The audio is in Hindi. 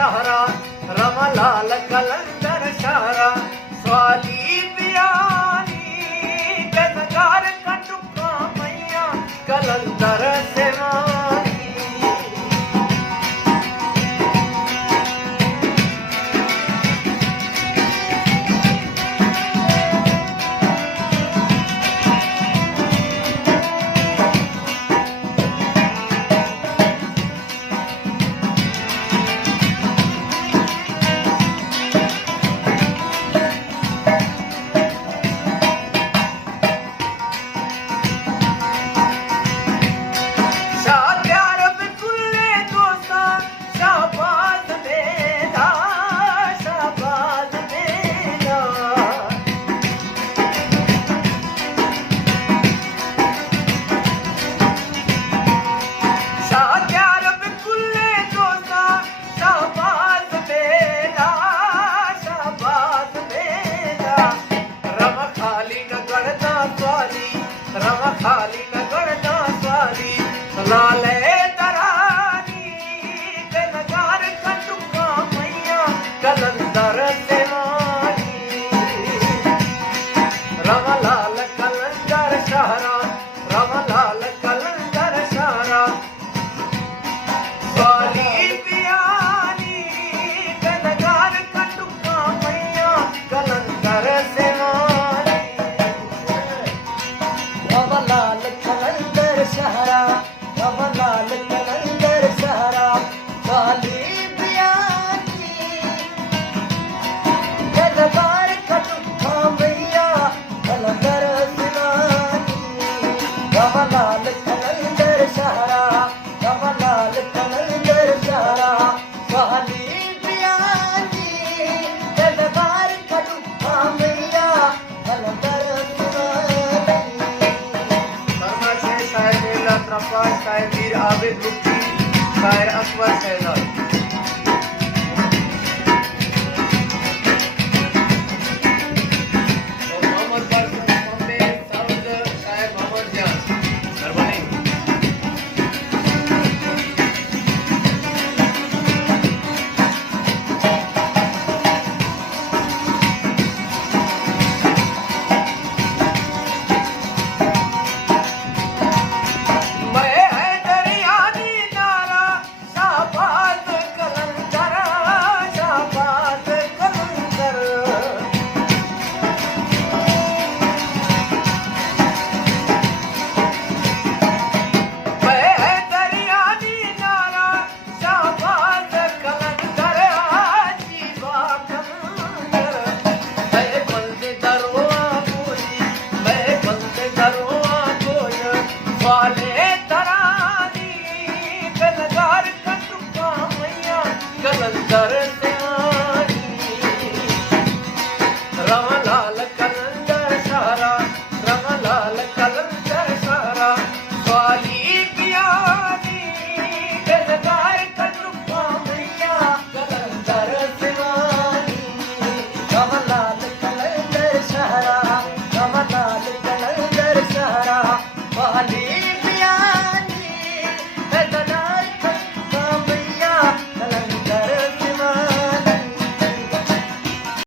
शहरा रमलाल कलंदर शहरा स्वाली बियानी गजगार कटुका मैया कलंदर सेवानी खाली नगरना स्वाली लाले दरानी गजगार कटुका मैया कलंदर सेवानी रमलाल कलंदर शहरा रमलाल कलंदर शहरा स्वाली बियानी गजगार कटुका मैया कलंदर सेवानी रमलाल कलंदर शहरा रमलाल कलंदर शहरा स्वाली बियानी गजगार कटुका मैया कलंदर सेवानी रमलाल कलंदर शहरा रमलाल कलंदर शहरा स्वाली बियानी गजगार कटुका मैया कलंदर शायर मीर आबिद मुफ्ती शायर अकबर शहजाद।